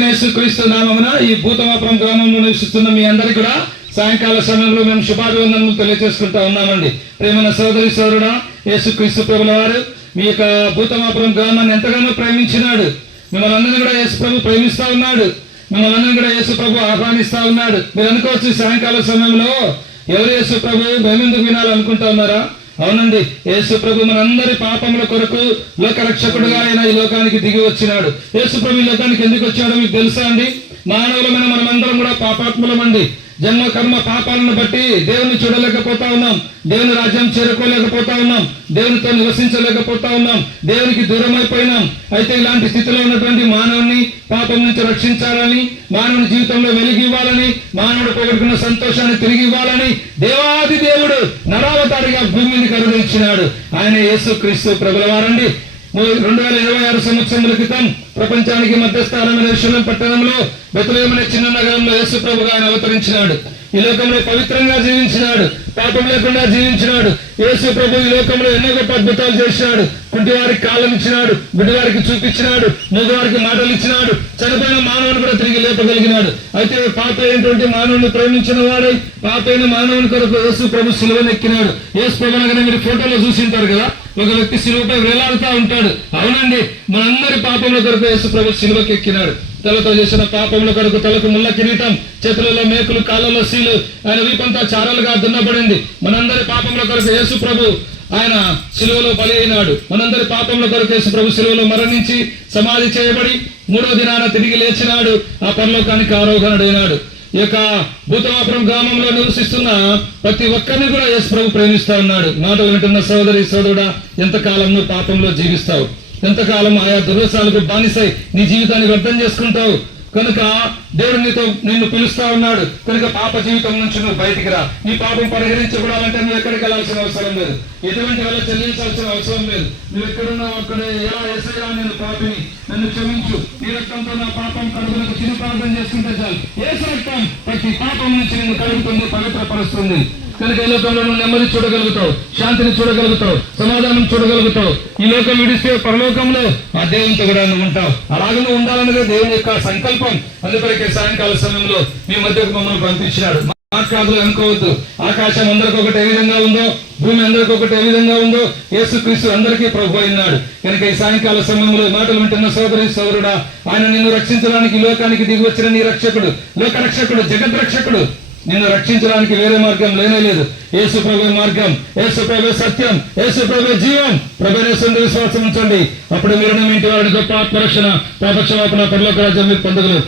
యేసుక్రీస్తు నామమున ఈ భూతమాపురం గ్రామంలో నివసిస్తున్న మీ అందరికీ కూడా సాయంకాల సమయంలో మేము శుభాభివందనలు తెలియజేసుకుంటా ఉన్నామండి. ప్రేమైన సోదరి సోదరుడా, యేసుక్రీస్తు ప్రభుల వారు మీ యొక్క భూతమాపురం గ్రామాన్ని ఎంతగానో ప్రేమించినాడు. మిమ్మల్ని అందరినీ కూడా యేసు ప్రభు ప్రేమిస్తా ఉన్నాడు. మిమ్మల్ని అందరినీ కూడా యేసు ప్రభు ఆహ్వానిస్తా ఉన్నాడు. మీరు అనుకోవచ్చు సాయంకాల సమయంలో ఎవరు యేసు ప్రభు మేమెందుకు వినాలనుకుంటా ఉన్నారా? అవునండి, యేసు ప్రభు మనందరి పాపముల కొరకు లోక రక్షకుడుగా ఆయన ఈ లోకానికి దిగి వచ్చినాడు. యేసు ప్రభు ఈ లోకానికి ఎందుకు వచ్చాడో మీకు తెలుసా అండి? మానవులమైన మనమందరం కూడా పాపాత్ములమండి. జన్మ కర్మ పాపాలను బట్టి దేవుని చూడలేకపోతా ఉన్నాం, దేవుని రాజ్యం చేరుకోలేకపోతా ఉన్నాం, దేవునితో నివసించలేకపోతా ఉన్నాం, దేవునికి దూరం అయిపోయినాం. అయితే ఇలాంటి స్థితిలో ఉన్నటువంటి మానవుని పాపం నుంచి రక్షించాలని, మానవుని జీవితంలో వెలుగు ఇవ్వాలని, మానవుడు పోగొట్టుకున్న సంతోషాన్ని తిరిగి ఇవ్వాలని దేవాది దేవుడు నరావతారిగా భూమిని కరుణించినాడు. ఆయన యేసుక్రీస్తు ప్రభుల వారండి. 2026 సంవత్సరముల క్రితం ప్రపంచానికి మధ్యస్థానమైన యెరూషలేము పట్టణంలో బెత్లెహేము అనే చిన్న నగరంలో యేసు ప్రభుగా ఆయన అవతరించినాడు. ఈ లోకంలో పవిత్రంగా జీవించినాడు, పాపం లేకుండా జీవించినాడు. యేసు ప్రభు ఈ లోకంలో ఎన్నో గొప్ప అద్భుతాలు చేసినాడు. కుంటివారికి కాళ్ళను ఇచ్చినాడు, గుడ్డివారికి చూపించినాడు, మూగవారికి మాటలు ఇచ్చినాడు, చనిపోయిన మానవుని కూడా తిరిగి లేపగలిగినాడు. అయితే పాప అయినటువంటి మానవుని ప్రేమించిన వాడై పాపైన మానవుని కొరకు యేసు ప్రభు సిలువనెక్కినాడు. యేసు ప్రభు అనగానే మీరు ఫోటోలో చూసింటారు కదా, ఒక వ్యక్తి సిలువపై వేలాడుతూ ఉంటాడు. అవునండి, మనందరి పాపముల కొరకు యేసు ప్రభు సిలువకి ఎక్కినాడు. తలతో చేసిన పాపముల కొరకు తలకు ముళ్ళ కిరీటం, చేతులలో మేకులు, కాళ్ళలో సీలు, ఆయన వీపంతా చారలుగా దున్నబడింది. మనందరి పాపముల కొరకు యేసు ప్రభు ఆయన సిలువలో బలి అయినాడు. మనందరి పాపముల కొరకు యేసు ప్రభు సిలువలో మరణించి సమాధి చేయబడి 3వ దినాన తిరిగి లేచినాడు, ఆ పరలోకానికి ఆరోహణుడైనాడు. ఈ యొక్క భూతమాపురం గ్రామంలో నివసిస్తున్న ప్రతి ఒక్కరిని కూడా యేసు ప్రభు ప్రేమిస్తా ఉన్నాడు. మాటలు వింటున్న సోదరి సోదరుడా, ఎంతకాలం నువ్వు పాపంలో జీవిస్తావు? ఎంతకాలం ఆయా దుర్వ్యసనాలకు బానిసై నీ జీవితాన్ని వ్యర్థం చేసుకుంటావు? కనుక దేవుడు నిన్ను పిలుస్తా ఉన్నాడు. కనుక పాప జీవితం నుంచి నువ్వు బయటికి రా. నీ పాపం పరిహరించబడాలంటే నువ్వు ఎక్కడికి వెళ్ళాల్సిన అవసరం లేదు, ఎటువంటి వల్ల చెల్లించాల్సిన అవసరం లేదు. నువ్వు ఎక్కడున్నావు అక్కడే ఎలా యేసయ్యా నేను పాపిని, నన్ను క్షమించు, నీ రక్తంతో నా పాపం కడుగులకు చిరు ప్రార్థన చేసుకుంటే చాలు. యేసు రక్తం ప్రతి పాపం నుంచి నిన్ను కలుగుతుంది, పవిత్రపరుస్తుంది. కనుక ఈ లోకంలో నువ్వు నెమ్మది చూడగలుగుతావు, శాంతిని చూడగలుగుతావు, సమాధానం చూడగలుగుతావు. ఈ లోకం విడిస్తే పరలోకంలో ఆ దేవునితో కూడా నువ్వు ఉంటావు. అలాగే నువ్వు ఉండాలన్నదే దేవుని యొక్క సంకల్పం. అందుకొరకే సాయంకాల సమయంలో మీ మధ్యకు మమ్మల్ని పంపించినాడు. మాట్లాడదు అనుకోవద్దు. ఆకాశం అందరికి ఒకటి ఏ విధంగా ఉందో, భూమి అందరికి ఒకటి ఏ విధంగా ఉందో, యేసుక్రీస్తు అందరికీ ప్రభు అయినాడు. కనుక ఈ సాయంకాల సమయంలో మాటలు వింటున్న సోదరి సోదరుడా, ఆయన నిన్ను రక్షించడానికి లోకానికి దిగి వచ్చిన నీ రక్షకుడు, లోక రక్షకుడు, జగత్ రక్షకుడు. నిన్ను రక్షించడానికి వేరే మార్గం లేనే లేదు. యేసు ప్రభు మార్గం, యేసు ప్రభు సత్యం, యేసు ప్రభు జీవం. ప్రభు యేసుని విశ్వాసం ఉంచండి, అప్పుడు మీరు ఇంటి వారిని గొప్ప ఆత్మరక్షణ, పాపక్షమాపణ, పరలోక రాజ్యం మీరు పొందగలరు.